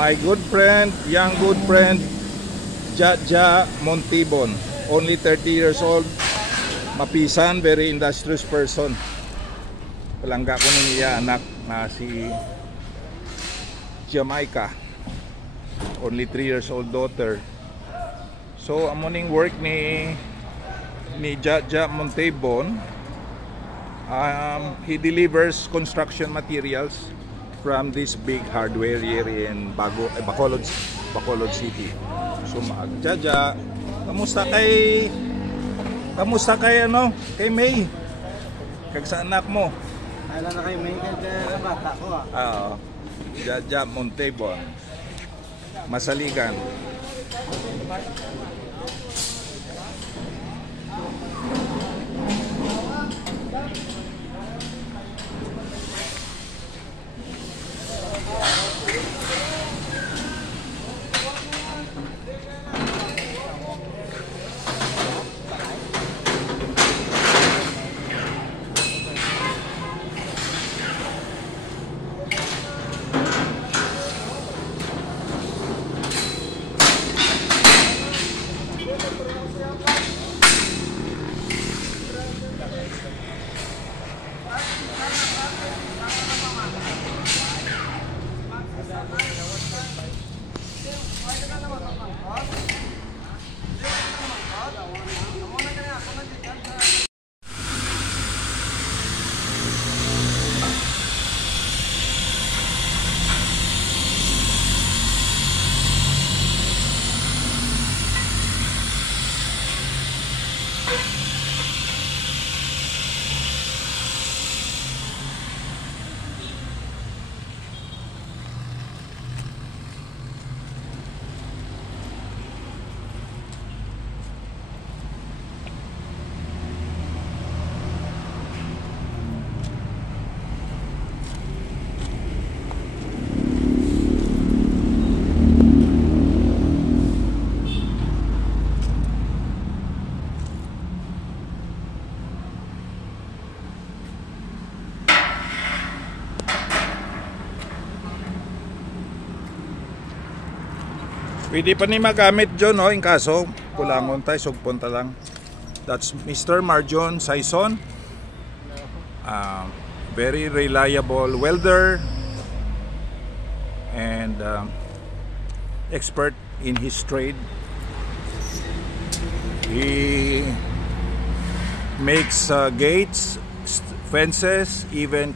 my good friend, young good friend, Jaja Montibon. Only 30 years old. Mapisan, very industrious person. Palangga ko niya anak na si Jamaica. Only 3 years old daughter. So, ang morning work ni Jaja Montibon, he delivers construction materials from this big hardware here in Bacolod City. So, Jaja, kamusta kay May? Kag sa anak mo? Kailan na kay May kay bata ko Jaja Montibon. Masaligan. Pwede pa ni magamit dyan, no? In kaso, kulangon tayo, sugpon ta lang. That's Mr. Marjon Saison. Very reliable welder and expert in his trade. He makes gates, fences, even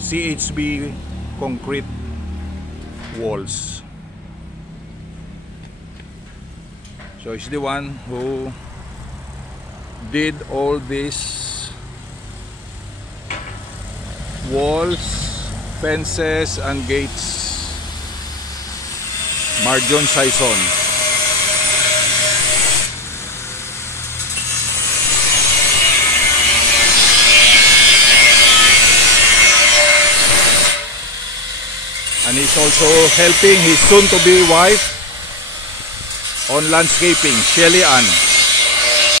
CHB concrete walls. So he's the one who did all these walls, fences and gates. Marjon Saison. And he's also helping his soon-to-be wife on landscaping, Shelly Ann.